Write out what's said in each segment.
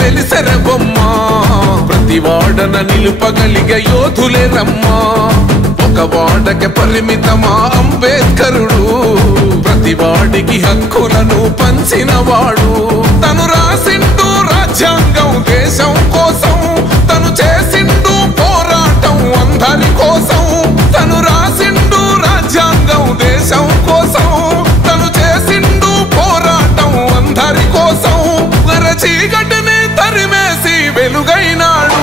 వెలిసెర బొమ్మ ప్రతి వాడన నిలుపగలిగే యోధులే రమ్మా ఒక వాడకి పరిమితమా అంబేద్కరుడు ప్రతి వాడికి హక్కులను పంచినవాడు తను రాసిండు రాజ్యాంగం దేశం కోసం తను చేసిండు పోరాటం అందరి కోసం తను రాసిండు రాజ్యాంగం దేశం కోసం తను చేసిండు పోరాటం అందరి కోసం చీకటిని తరిమేసి వెలుగైనాడు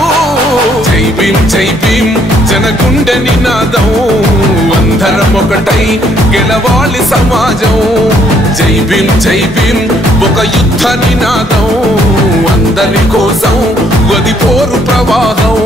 జై భీం జనగుండె నినాదం అందరం ఒకటై గెలవాలి సమాజం జై భీం ఒక యుద్ధ నినాదం అందరి కోసం గది పోరు ప్రవాహం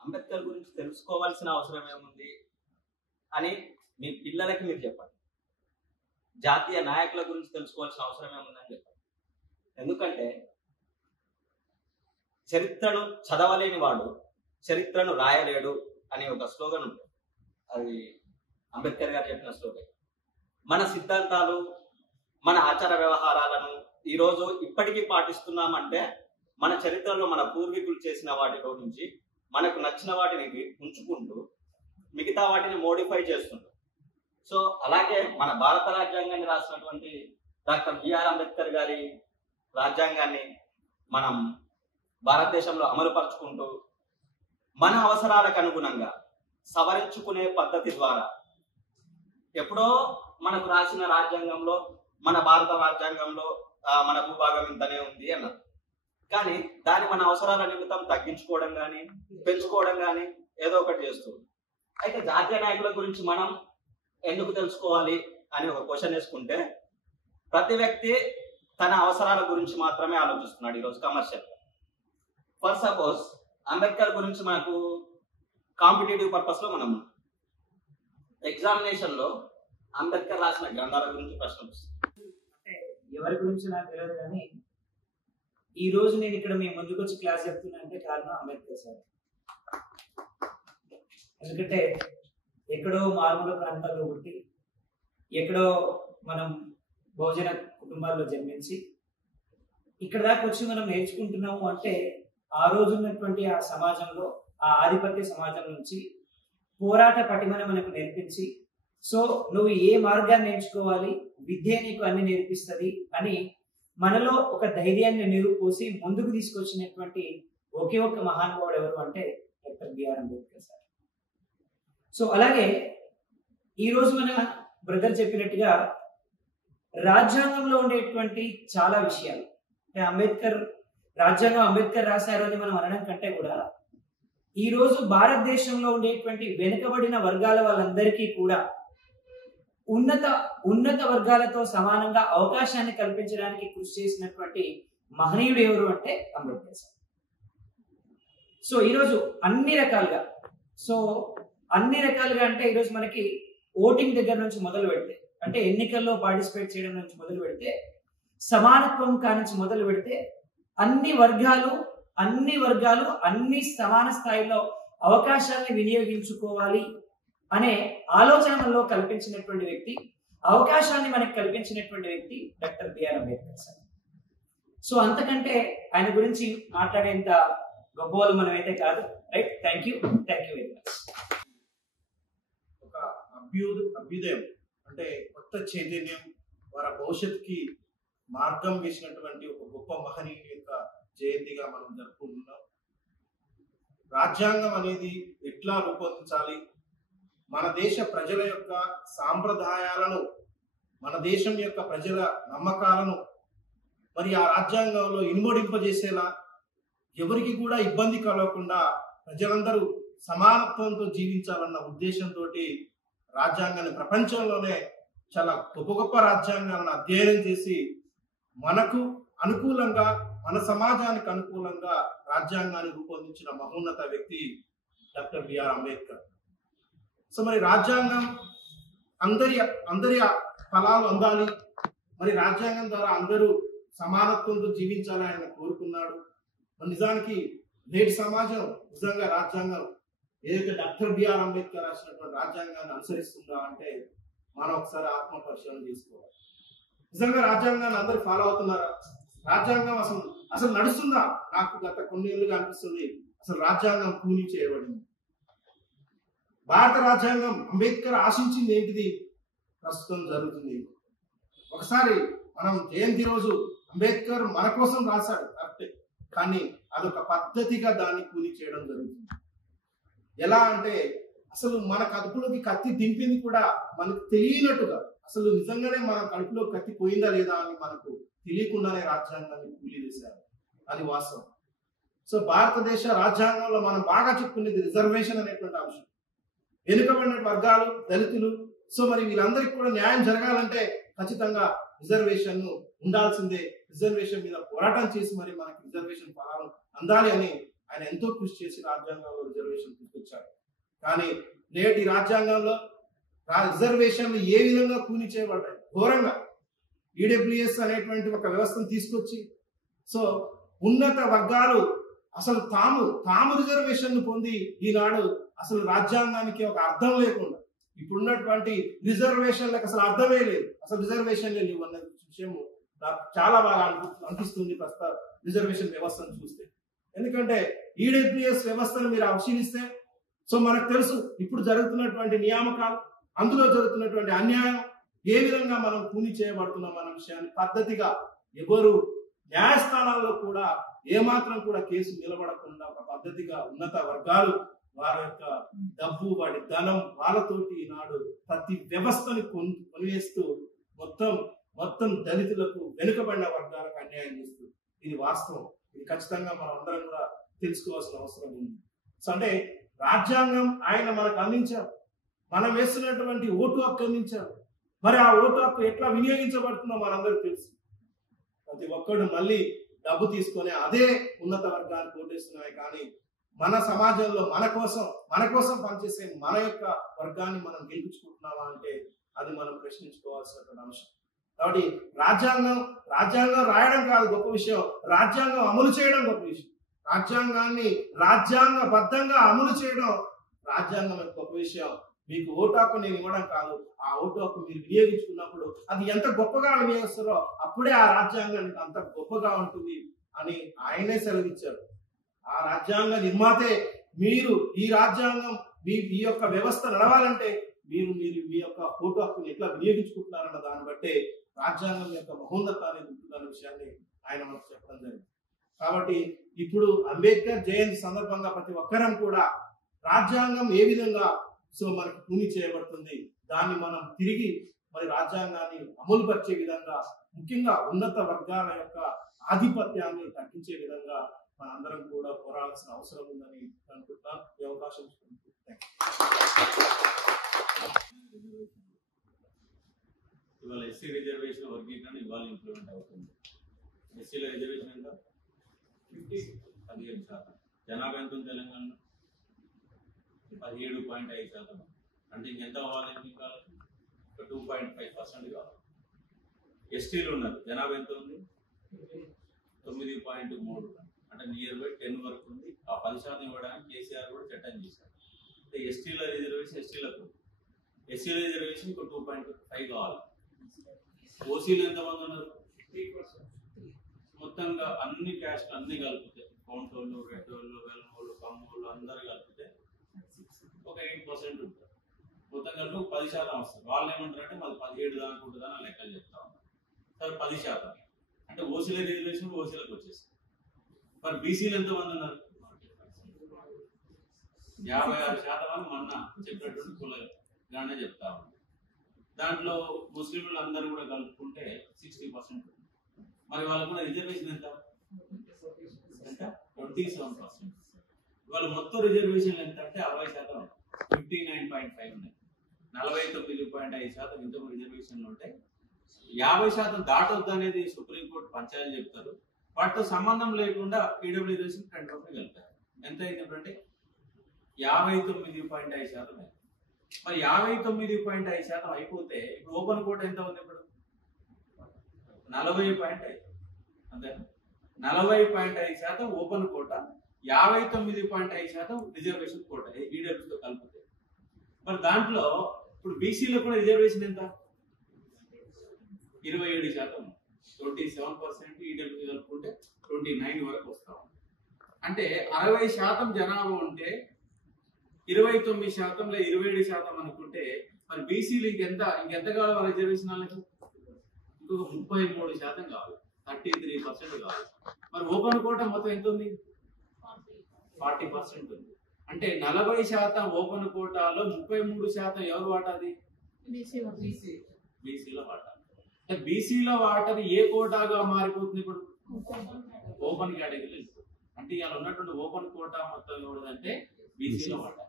అంబేద్కర్ గురించి తెలుసుకోవాల్సిన అవసరం ఏముంది అని మీ పిల్లలకి మీరు చెప్పండి. జాతీయ నాయకుల గురించి తెలుసుకోవాల్సిన అవసరం ఏముందని చెప్పండి. ఎందుకంటే చరిత్రను చదవలేని వాడు చరిత్రను రాయలేడు అనే ఒక స్లోగన్ ఉంటుంది. అది అంబేద్కర్ గారు చెప్పిన స్లోగన్. మన సిద్ధాంతాలు మన ఆచార వ్యవహారాలను ఈరోజు ఇప్పటికీ పాటిస్తున్నామంటే మన చరిత్రలో మన పూర్వీకులు చేసిన వాటిలో నుంచి మనకు నచ్చిన వాటిని ఉంచుకుంటూ మిగతా వాటిని మోడిఫై చేస్తుంటాం. సో అలాగే మన భారత రాజ్యాంగాన్ని రాసినటువంటి డాక్టర్ బిఆర్ అంబేద్కర్ గారి రాజ్యాంగాన్ని మనం భారతదేశంలో అమలుపరుచుకుంటూ మన అవసరాలకు అనుగుణంగా సవరించుకునే పద్ధతి ద్వారా ఎప్పుడో మనకు రాసిన రాజ్యాంగంలో మన భారత రాజ్యాంగంలో మన భూభాగం ఇంతనే ఉంది అన్నారు. కానీ దాన్ని మన అవసరాల నిమిత్తం తగ్గించుకోవడం కానీ పెంచుకోవడం కానీ ఏదో ఒకటి చేస్తుంది. అయితే జాతీయ నాయకుల గురించి మనం ఎందుకు తెలుసుకోవాలి అని ఒక క్వశ్చన్ వేసుకుంటే ప్రతి వ్యక్తి తన అవసరాల గురించి మాత్రమే ఆలోచిస్తున్నాడు ఈరోజు కమర్షియల్. ఫర్ సపోజ్ అంబేద్కర్ గురించి మనకు కాంపిటేటివ్ పర్పస్ లో మనం ఎగ్జామినేషన్ లో అంబేద్కర్ రాసిన గ్రంథాల గురించి ప్రశ్న వస్తుంది. ఎవరి గురించి నాకు తెలియదు కానీ ఈ రోజు నేను ఇక్కడ మీ ముందుకు వచ్చి క్లాస్ చెప్తున్నా అంటే కారణం అంబేద్కర్ సార్. ఎందుకంటే ఎక్కడో మారుమూల ప్రాంతాల్లో పుట్టి ఎక్కడో మనం బహుజన కుటుంబాల్లో జన్మించి ఇక్కడ దాకా వచ్చి మనం నేర్చుకుంటున్నాము అంటే ఆ రోజు ఉన్నటువంటి ఆ సమాజంలో ఆ ఆధిపత్య సమాజం నుంచి పోరాట పటిమని మనకు నేర్పించి సో నువ్వు ఏ మార్గాన్ని ఎంచుకోవాలి విద్య నీకు అన్ని నేర్పిస్తుంది అని మనలో ఒక ధైర్యాన్ని నిరూపోసి ముందుకు తీసుకొచ్చినటువంటి ఒకే ఒక మహానుభావుడు ఎవరు అంటే doctor BR Ambedkar sir. So అలాగే ఈరోజు మన బ్రదర్ చెప్పినట్టుగా రాజ్యాంగంలో ఉండేటువంటి చాలా విషయాలు అంటే అంబేద్కర్ రాజ్యాంగం అంబేద్కర్ రాశారు అని మనం అనడం కంటే కూడా ఈరోజు భారతదేశంలో ఉండేటువంటి వెనుకబడిన వర్గాల వాళ్ళందరికీ కూడా ఉన్నత వర్గాలతో సమానంగా అవకాశాన్ని కల్పించడానికి కృషి చేసినటువంటి మహనీయుడు ఎవరు అంటే అంబేద్కర్ సార్. సో ఈరోజు అన్ని రకాలుగా అంటే ఈరోజు మనకి ఓటింగ్ దగ్గర నుంచి మొదలు పెడితే అంటే ఎన్నికల్లో పార్టిసిపేట్ చేయడం నుంచి మొదలు పెడితే సమానత్వం కానించి మొదలు పెడితే అన్ని వర్గాలు అన్ని సమాన స్థాయిలో అవకాశాన్ని వినియోగించుకోవాలి అనే ఆలోచనలో కల్పించినటువంటి వ్యక్తి, అవకాశాన్ని మనకు కల్పించినటువంటి వ్యక్తి doctor BR Ambedkar sir. So అంతకంటే ఆయన గురించి మాట్లాడేంత గొప్పవాళ్ళు మనమైతే కాదు. Right, thank you very much. ఒక అభ్యుదయం అంటే కొత్త చైతన్యం వారి భవిష్యత్తుకి మార్గం వేసినటువంటి ఒక గొప్ప మహనీయుని యొక్క జయంతిగా మనం జరుపుకుంటున్నాం. రాజ్యాంగం అనేది ఎట్లా రూపొందించాలి, మన దేశ ప్రజల యొక్క సాంప్రదాయాలను, మన దేశం యొక్క ప్రజల నమ్మకాలను మరి ఆ రాజ్యాంగంలో ఇనుమడింపజేసేలా, ఎవరికి కూడా ఇబ్బంది కలగకుండా ప్రజలందరూ సమానత్వంతో జీవించాలన్న ఉద్దేశంతో రాజ్యాంగాన్ని ప్రపంచంలోనే చాలా గొప్ప గొప్ప రాజ్యాంగాలను అధ్యయనం చేసి మనకు అనుకూలంగా, మన సమాజానికి అనుకూలంగా రాజ్యాంగాన్ని రూపొందించిన మహోన్నత వ్యక్తి డాక్టర్ బిఆర్ అంబేద్కర్. సో మరి రాజ్యాంగం అందరి ఫలాలు అందాలి, మరి రాజ్యాంగం ద్వారా అందరూ సమానత్వంతో జీవించాలని ఆయన కోరుకున్నాడు. మరి నిజానికి నేటి సమాజం నిజంగా రాజ్యాంగం ఏదైతే డాక్టర్ బిఆర్ అంబేద్కర్ రాసినటువంటి రాజ్యాంగాన్ని అనుసరిస్తుందా అంటే మనం ఒకసారి ఆత్మ పరిశీలన చేసుకోవాలి. నిజంగా రాజ్యాంగాన్ని అందరూ ఫాలో అవుతున్నారా? రాజ్యాంగం అసలు నడుస్తుందా? నాకు గత కొన్ని ఏళ్ళుగా అనిపిస్తుంది అసలు రాజ్యాంగం కూలీ చేయబడింది. భారత రాజ్యాంగం అంబేద్కర్ ఆశించింది ఏంటిది ప్రస్తుతం జరుగుతుంది. ఒకసారి మనం జయంతి రోజు అంబేద్కర్ మన కోసం రాశాడు కరెక్టే, కానీ అదొక పద్ధతిగా దాన్ని కూలీ చేయడం జరుగుతుంది. ఎలా అంటే అసలు మన కడుపులోకి కత్తి దింపింది కూడా మనకు తెలియనట్టుగా, అసలు నిజంగానే మన కడుపులో కత్తి పోయిందా లేదా అని మనకు తెలియకుండానే రాజ్యాంగాన్ని కూలీ చేశారు. అది వాస్తవం. సో భారతదేశ రాజ్యాంగంలో మనం బాగా చెప్పుకునేది రిజర్వేషన్ అనేటువంటి అంశం. వెనుకబడిన వర్గాలు, దళితులు, సో మరి వీళ్ళందరికీ కూడా న్యాయం జరగాలంటే ఖచ్చితంగా రిజర్వేషన్ ఉండాల్సిందే. రిజర్వేషన్ మీద పోరాటం చేసి మరి మనకి రిజర్వేషన్ ఫలాలు అందాలి అని ఆయన ఎంతో కృషి చేసి రాజ్యాంగంలో రిజర్వేషన్ తీసుకొచ్చారు. కానీ నేటి రాజ్యాంగంలో రిజర్వేషన్లు ఏ విధంగా కూలి చేయబడ్డాయి ఘోరంగా. ఈడబ్ల్యూఎస్ అనేటువంటి ఒక వ్యవస్థను తీసుకొచ్చి సో ఉన్నత వర్గాలు అసలు తాము రిజర్వేషన్ పొంది ఈనాడు అసలు రాజ్యాంగానికి ఒక అర్థం లేకుండా ఇప్పుడున్నటువంటి రిజర్వేషన్లకు అసలు అర్థమే లేదు. అసలు రిజర్వేషన్లే లేవు అన్న విషయం నాకు చాలా బాగా అనిపిస్తుంది ప్రస్తుత రిజర్వేషన్ వ్యవస్థను చూస్తే. ఎందుకంటే ఈడబ్ల్యూఎస్ వ్యవస్థను మీరు పరిశీలిస్తే సో మనకు తెలుసు ఇప్పుడు జరుగుతున్నటువంటి నియామకాలు, అందులో జరుగుతున్నటువంటి అన్యాయం, ఏ విధంగా మనం కూలీ చేయబడుతున్నాం అన్న విషయాన్ని పద్ధతిగా ఎవరు న్యాయస్థానాల్లో కూడా ఏమాత్రం కూడా కేసు నిలబడకుండా ఒక పద్ధతిగా ఉన్నత వర్గాలు వారి యొక్క డబ్బు, వాడి ధనం, వాళ్ళతోటి ఈనాడు ప్రతి వ్యవస్థని కొనివేస్తూ మొత్తం దళితులకు, వెనుకబడిన వర్గాలకు అన్యాయం చేస్తూ, ఇది వాస్తవం. ఇది ఖచ్చితంగా మనం అందరం కూడా తెలుసుకోవాల్సిన అవసరం ఉంది. సో అంటే రాజ్యాంగం ఆయన మనకు అందించారు, మనం వేస్తున్నటువంటి ఓటు హక్కు అందించారు. మరి ఆ ఓటు హక్కు ఎట్లా వినియోగించబడుతుందో మనందరికీ తెలుసు. ప్రతి ఒక్కడు మళ్ళీ డబ్బు తీసుకొని అదే ఉన్నత వర్గానికి ఓటేస్తున్నాయి. కానీ మన సమాజంలో మన కోసం పనిచేసే మన యొక్క వర్గాన్ని మనం గెలిపించుకుంటున్నామా అంటే అది మనం ప్రశ్నించుకోవాల్సినటువంటి అంశం. కాబట్టి రాజ్యాంగం రాయడం కాదు గొప్ప విషయం, రాజ్యాంగం అమలు చేయడం గొప్ప విషయం. రాజ్యాంగాన్ని రాజ్యాంగబద్ధంగా అమలు చేయడం రాజ్యాంగం గొప్ప విషయం. మీకు ఓటు హక్కు నేను ఇవ్వడం కాదు, ఆ ఓటు హక్కు మీరు వినియోగించుకున్నప్పుడు అది ఎంత గొప్పగా వినియోగిస్తారో అప్పుడే ఆ రాజ్యాంగం అంత గొప్పగా ఉంటుంది అని ఆయనే సెలవిచ్చారు. ఆ రాజ్యాంగ నిర్మాతే మీరు ఈ రాజ్యాంగం ఈ యొక్క వ్యవస్థ నడవాలంటే మీరు మీ యొక్క ఓటు హక్కుని ఎట్లా వినియోగించుకుంటున్నారన్న దాన్ని బట్టే రాజ్యాంగం యొక్క మహోన్నతాన్ని ఉంటుందన్న విషయాన్ని ఆయన మనకు చెప్పడం జరిగింది. కాబట్టి ఇప్పుడు అంబేద్కర్ జయంతి సందర్భంగా ప్రతి ఒక్కరం కూడా రాజ్యాంగం ఏ విధంగా సో మనకి కూలీ చేయబడుతుంది, దాన్ని మనం తిరిగి మరి రాజ్యాంగాన్ని అమలు పరిచే విధంగా, ముఖ్యంగా ఉన్నత వర్గాల యొక్క ఆధిపత్యాన్ని తగ్గించే విధంగా మనందరం కూడా పోరాడాల్సిన అవసరం ఉందని అనుకుంటున్నాను. ఈ అవకాశం ఇవాళ ఎస్సీ రిజర్వేషన్ వర్గీకరణ ఇవాళ ఇంప్లిమెంట్ అవుతుంది. ఎస్సీల రిజర్వేషన్ ఎంత 15%. జనాభా ఎంత ఉంది తెలంగాణలో? 17.5%. అంటే ఇంకెంత కావాలి? ఇంకా 2.5% కావాలి. ఎస్టీలు ఉన్నారు, జనాభా ఎంత ఉంది? 9.3. అంటే నియర్ బై 10 వరకు ఉంది. ఆ 10% ఇవ్వడానికి కేసీఆర్ కూడా చట్టం చేశారు. అంటే ఎస్టీల రిజర్వేషన్ ఎస్సీల రిజర్వేషన్ 2.5 కావాలి. ఓసీలు ఎంతమంది ఉన్నారు? 3%. మొత్తంగా అన్ని క్యాస్ట్ అన్ని కలిపితే కౌంటోళ్ళు, రెడ్డోళ్ళు, వెల్మోళ్ళు, కమ్మోళ్ళు అందరు కలిపితే ఒక 8% ఉంటారు. మొత్తం కలిపి 10% వస్తుంది. వాళ్ళు ఏమంటారంటే మాది 17 దాకా ఉంటుందని లెక్కలు చెప్తా ఉన్నారు. సరే 10% అంటే ఓసీల రిజర్వేషన్ ఓసీలకు వచ్చేస్తుంది. మరి బీసీలు ఎంతమంది ఉన్నారు? 56% అని మొన్న చెప్పినటువంటి కులగానే చెప్తా ఉన్నారు. దాంట్లో ముస్లింలు అందరూ కూడా కలుపుకుంటే 60%. మరి వాళ్ళకు కూడా రిజర్వేషన్ ఎంత? 27%. వాళ్ళ మొత్తం రిజర్వేషన్ ఎంత అంటే 60%, 59.5 ఉన్నాయి. 49.5% ఇంత రిజర్వేషన్లు ఉంటాయి. 50% దాటొద్దు అనేది సుప్రీంకోర్టు పంచాయతీ చెప్తారు. వాటితో సంబంధం లేకుండా ఈడబ్ల్యూ రిజర్వేషన్ 10% కలిపారు. ఎంత అయింది అంటే 59.5%. మరి 59.5% అయిపోతే ఇప్పుడు ఓపెన్ కోట ఎంత ఉంది? ఇప్పుడు 40.5 అంతేనా? 40.5% ఓపెన్ కోట, 59.5% రిజర్వేషన్ కోట ఈడబ్ల్యూతో కలిపితే. మరి దాంట్లో ఇప్పుడు బీసీలో కూడా రిజర్వేషన్ ఎంత? 27%, 27%. ఈడబ్ల్యూ కలుపుకుంటే 29 వరకు వస్తాం. అంటే 60% జనాభా ఉంటే 29% లేదా 27% అనుకుంటే మరి బీసీలు ఇంకెంత కావాలి రిజర్వేషన్ వాళ్ళకి? ఇంకొక 33% కావాలి, 33% కావాలి. మరి ఓపెన్ కోట మొత్తం ఎంత ఉంది? 40% ఉంది. అంటే 40% ఓపెన్ కోటాలో 33% ఎవరు వాటాది? బీసీల వాటా. అంటే బీసీల వాటాని ఏ కోటాగా మారిపోతుంది ఇప్పుడు? Open category. అంటే ఇలా ఉన్నటువంటి ఓపెన్ కోటా మొత్తం ఎవరిదంటే బీసీల వాటా.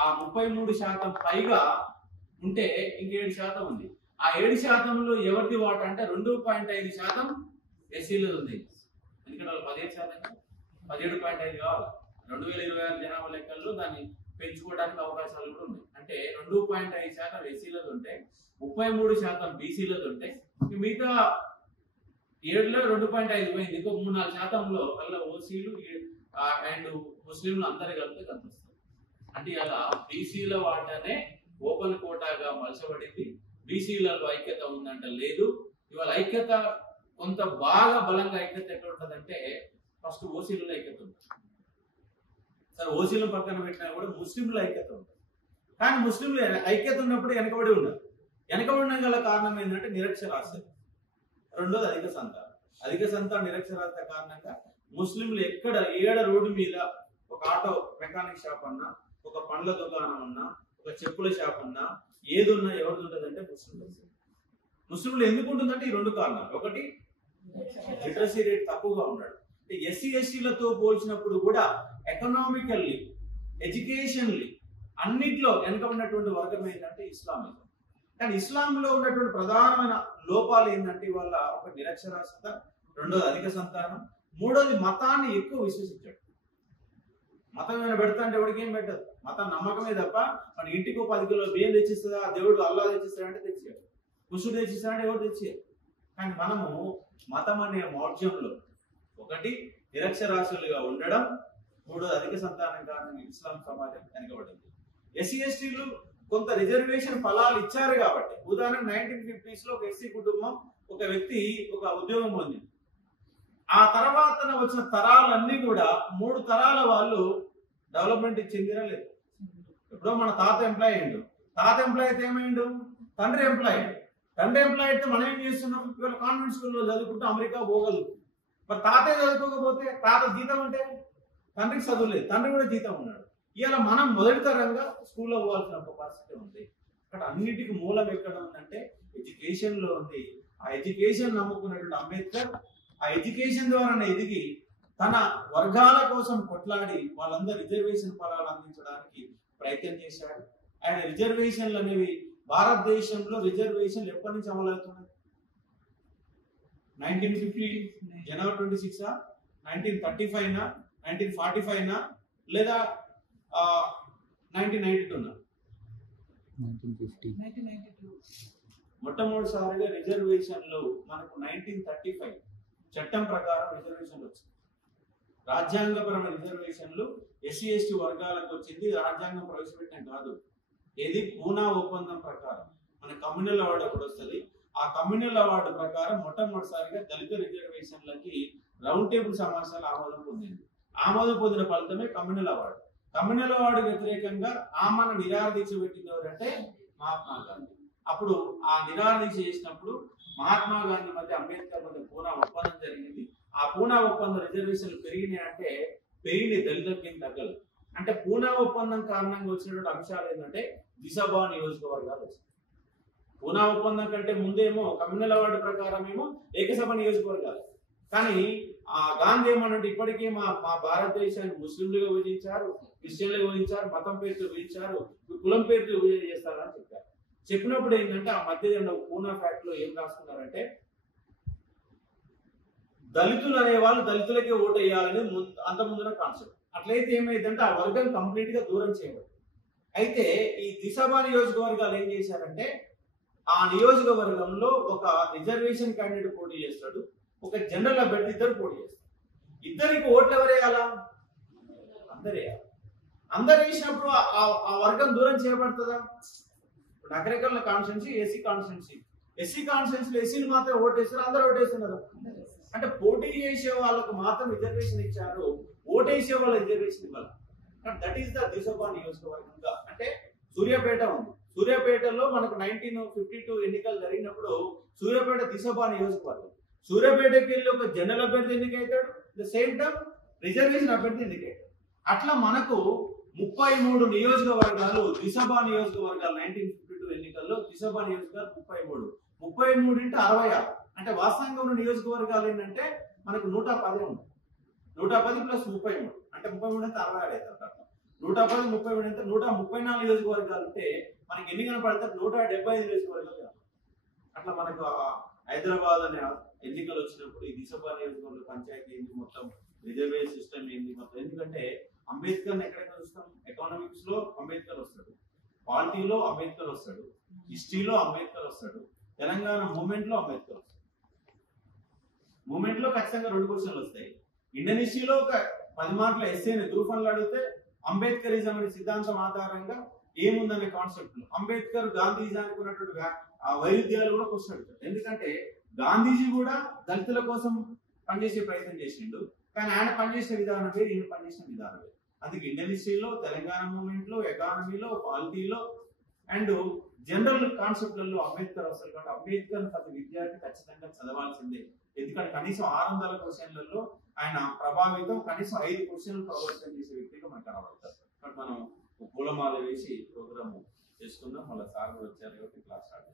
ఆ 33% పైగా ఉంటే ఇంక 7% ఉంది. ఆ 7%లో ఎవరిది వాటా అంటే 2.5% ఎస్సీలో ఉంది. ఎందుకంటే వాళ్ళు 15%, 17.5 కావాలి. 2026 జనాభా లెక్కల్లో దాన్ని పెంచుకోవడానికి అవకాశాలు కూడా ఉన్నాయి. అంటే 2.5% ఎస్సీలది ఉంటే 33% బీసీలది ఉంటే మిగతా 7లో 2.5 పోయింది. ఇంకో 3-4%లో వల్ల ఓసీలు అండ్ ముస్లింలు అందరూ కలిపితే కనిపిస్తుంది. అంటే అలా బీసీల వాటానే ఓపెన్ కోటాగా మలచబడింది. బీసీలలో ఐక్యత ఉందంటే లేదు. ఇవాళ ఐక్యత కొంత బాగా బలంగా ఐక్యత ఎక్కడ ఉంటుందంటే ఫస్ట్ ఓసీలలో ఐక్యత ఉంటుంది. సరే ఓసీల పక్కన పెట్టినా కూడా ముస్లింల ఐక్యత ఉంటుంది. కానీ ముస్లింలు ఐక్యత ఉన్నప్పుడు వెనకబడి ఉండదు. వెనకబడిన గల కారణం ఏంటంటే నిరక్షరాస్యత, రెండోది అధిక సంతానం. అధిక సంతానం నిరక్షరాస్యత కారణంగా ముస్లింలు ఎక్కడ ఏడ రోడ్డు మీద ఒక ఆటో మెకానిక్ షాప్ అన్నా, ఒక పండ్ల దుకాణం అన్నా, ఒక చెప్పుల షాప్ అన్నా, ఏది ఉన్నా ఎవరిది ఉంటుంది అంటే ముస్లింలు ఎందుకు ఉంటుందంటే ఈ రెండు కారణాలు. ఒకటి లిటరసీ రేట్ తక్కువగా ఉన్నాడు. ఎస్సీ ఎస్టీలతో పోల్చినప్పుడు కూడా ఎకనామికల్లీ, ఎడ్యుకేషన్లీ అన్నిట్లో వెనుకబడినటువంటి వర్గం ఏంటంటే ఇస్లామిజం. కానీ ఇస్లాంలో ఉన్నటువంటి ప్రధానమైన లోపాలు ఏంటంటే ఇవాళ ఒక నిరక్షరాస్యత, రెండోది అధిక సంతానం, మూడోది మతాన్ని ఎక్కువ విశ్వసించాడు. మతం ఏమైనా పెడతా అంటే ఎవరికి ఏం పెట్టదు. మతం నమ్మకమే తప్ప మన ఇంటికి 10 కిలో బియ్యం తెచ్చిస్తుందా, దేవుడు అల్లా తెచ్చిస్తాడంటే తెచ్చాడు, కృష్ణుడు తెచ్చిస్తాడంటే ఎవరు తెచ్చారు. కానీ మనము మతం అనే మౌఢ్యంలో ఒకటి నిరక్షరాస్యులుగా ఉండడం, మూడోది అధిక సంతానం కారణంగా ఇస్లాం సమాజం వెనకబడింది. ఎస్సీ ఎస్టీలు కొంత రిజర్వేషన్ ఫలాలు ఇచ్చారు కాబట్టి, ఉదాహరణ 1950s లో ఒక ఎస్సీ కుటుంబం ఒక వ్యక్తి ఒక ఉద్యోగం పొందింది. ఆ తర్వాత వచ్చిన తరాలన్నీ కూడా 3 తరాల వాళ్ళు డెవలప్మెంట్ చెందిరా లేదు. ఎప్పుడో మన తాత ఎంప్లాయ్ అయ్యిండు, తాత ఎంప్లాయ్ అయితే ఏమైండు, తండ్రి ఎంప్లాయ్ అయితే మనం ఏం చేస్తున్నాం, ఇవాళ కాన్వెంట్ స్కూల్లో చదువుకుంటూ అమెరికా పోగలరు. మరి తాతే చదువుకోకపోతే తాత జీతం ఉంటే తండ్రికి చదువు లేదు, తండ్రి కూడా జీతం ఉన్నాడు. ఇవాళ మనం మొదటి తరంగా స్కూల్లో పోవాల్సిన ఒక పరిస్థితి ఉంది. అక్కడ అన్నిటికీ మూలం ఎక్కడ ఉందంటే ఎడ్యుకేషన్ లో ఉంది. ఆ ఎడ్యుకేషన్ నమ్ముకున్నటువంటి అంబేద్కర్ ఆ ఎడ్యుకేషన్ ద్వారా ఎదిగి తన వర్గాల కోసం కొట్లాడి వాళ్ళందరూ రిజర్వేషన్ ఫలాలు అందించడానికి ప్రయత్నం చేశాడు. ఆయన రిజర్వేషన్లు అనేవి భారతదేశంలో రిజర్వేషన్లు ఎప్పటి నుంచి అమలవుతున్నాయి? 1950 జనవరి 26, 1935, 1945 లేదా 1992? 1952. మొట్టమొదటిసారిగా రిజర్వేషన్లు మనకు 1935 చట్టం ప్రకారం రిజర్వేషన్లు వచ్చింది. రాజ్యాంగపరమైన రిజర్వేషన్లు ఎస్సీ ఎస్టీ వర్గాలకు వచ్చింది. రాజ్యాంగం ప్రవేశపెట్టడం కాదు, ఏది పూనా ఒప్పందం ప్రకారం మన కమ్యూనల్ అవార్డు ఒకటి వస్తుంది. ఆ కమ్యూనల్ అవార్డు ప్రకారం మొట్టమొదటిసారిగా దళిత రిజర్వేషన్లకి రౌండ్ టేబుల్ సమావేశాలు ఆమోదం పొందింది. ఆమోదం పొందిన ఫలితమే కమ్యూనల్ అవార్డు. కమ్యూనల్ అవార్డు వ్యతిరేకంగా ఆమెను నిరాహార దీక్ష పెట్టింది ఎవరంటే మహాత్మా గాంధీ. అప్పుడు ఆ నిరాహార దీక్ష చేసినప్పుడు మహాత్మా గాంధీ మధ్య అంబేద్కర్ మధ్య పూనా ఒప్పందం జరిగింది. ఆ పూనా ఒప్పందం రిజర్వేషన్లు పెరిగినాయి అంటే పెరిగిన దళితులకి ఏం తగ్గదు. అంటే పూనా ఒప్పందం కారణంగా వచ్చినటువంటి అంశాలు ఏంటంటే దిశభా నియోజకవర్గాలు వచ్చింది. పూనా ఒప్పందం కంటే ముందేమో కమ్యూనల్ అవార్డు ప్రకారం ఏమో ఏకసభ నియోజకవర్గాలు. కానీ ఆ గాంధీ ఏమనంటే ఇప్పటికే మా భారతదేశాన్ని ముస్లింలుగా విభజించారు, క్రిస్టియన్లుగా విభజించారు, మతం పేరుతో విభజించారు, కులం పేరుతో విభజన చేస్తారని చెప్పారు. చెప్పినప్పుడు ఏంటంటే ఆ మధ్య పూనా ఫ్యాక్ట్ లో ఏం రాసుకున్నారంటే దళితులు అనే వాళ్ళు దళితులకే ఓటు వేయాలని అంత ముందున కాన్సెప్ట్. అట్లయితే ఏమైందంటే ఆ వర్గం కంప్లీట్ గా దూరం చేయబడింది. అయితే ఈ దిశభా నియోజకవర్గాలు ఏం చేశారంటే ఆ నియోజకవర్గంలో ఒక రిజర్వేషన్ క్యాండిడేట్ పోటీ చేస్తాడు, ఒక జనరల్ అభ్యర్థి ఇద్దరు పోటీ చేస్తారు. ఇద్దరికి ఓట్లు ఎవరు వేయాలా? అందరు వేయాలి. అందరు వేసినప్పుడు ఆ వర్గం దూరం చేయబడుతుందా? ఇప్పుడు Nagarikal constituency SC constituency, SC కాన్స్టిట్యున్సీలో ఎస్సీలు మాత్రం ఓటేస్తారు, అందరూ ఓటేస్తున్నారు. అంటే పోటీ చేసే వాళ్ళకు మాత్రం రిజర్వేషన్ ఇచ్చారు, ఓటేసే వాళ్ళ రిజర్వేషన్ ఇవ్వాలి. దట్ ఈస్ ద దిశభా నియోజకవర్గంగా. అంటే సూర్యాపేట ఉంది, సూర్యాపేటలో మనకు 1952 ఎన్నికలు జరిగినప్పుడు సూర్యాపేట దిశభా నియోజకవర్గం. సూర్యాపేటకి వెళ్ళి ఒక జనరల్ అభ్యర్థి ఎన్నికైతాడు, ద సేమ్ టైం రిజర్వేషన్ అభ్యర్థి ఎన్నికైతాడు. అట్లా మనకు 33 నియోజకవర్గాలు దిశభా నియోజకవర్గాలు 1952 ఎన్నికల్లో దిశభా నియోజకవర్గాలు 33 ఇంటూ 66. అంటే వాస్తవంగా ఉన్న నియోజకవర్గాలు ఏంటంటే మనకు 110 ఉంటాయి. 110 ప్లస్ 33 అంటే 33 అంటే 66 అవుతారు. 110 33 అంటే 134 నియోజకవర్గాలు ఉంటే మనకి ఎన్ని కనపడతారు? 175 నియోజకవర్గాలు. అట్లా మనకు హైదరాబాద్ అనే ఎన్నికలు వచ్చినప్పుడు ఈ దిశభా నియోజకవర్గ పంచాయతీ ఏంటి, మొత్తం రిజర్వేషన్ సిస్టమ్ ఏంటి మొత్తం. ఎందుకంటే అంబేద్కర్ ఎక్కడెక్కడ చూస్తాం? ఎకనామిక్స్ లో అంబేద్కర్ వస్తాడు, పాలిటీలో అంబేద్కర్ వస్తాడు, హిస్టరీలో అంబేద్కర్ వస్తాడు, తెలంగాణ మూవ్మెంట్ లో అంబేద్కర్ వస్తాడు. మూవ్మెంట్ లో ఖచ్చితంగా 2 క్వశ్చన్లు వస్తాయి. ఇండియన్ హిస్టరీలో ఒక 10 మార్కుల ఎస్ఏని గ్రూప్ వన్లు అడిగితే అంబేద్కరిజం అనే సిద్ధాంతం ఆధారంగా ఏముందనే కాన్సెప్ట్ లో అంబేద్కర్ గాంధీజానికి ఉన్నటువంటి వైరుధ్యాలు కూడా క్వశ్చన్ అడుగుతాడు. ఎందుకంటే గాంధీజీ కూడా దళితుల కోసం పనిచేసే ప్రయత్నం చేసిండు, కానీ ఆయన పనిచేసిన విధానం వేరు, ఈయన పనిచేసిన విధానం వేరు. అందుకే ఇండియన్ హిస్టరీలో, తెలంగాణ మూవ్మెంట్ లో, ఎకానమీలో, పాలిటీలో అండ్ జనరల్ కాన్సెప్ట్లలో అంబేద్కర్ వస్తారు. కాబట్టి అంబేద్కర్ ప్రతి విద్యార్థి ఖచ్చితంగా చదవాల్సిందే. ఎందుకంటే కనీసం 600 క్వశ్చన్లలో ఆయన ప్రభావితం, కనీసం 5 క్వశ్చన్లు ప్రభావితం చేసే వ్యక్తిగా మనకు కనబడతారు. కాబట్టి మనం పూలమాల వేసి ప్రోగ్రామ్ చేసుకుందాం. మళ్ళీ సార్ వచ్చారు కాబట్టి క్లాస్ స్టార్ట్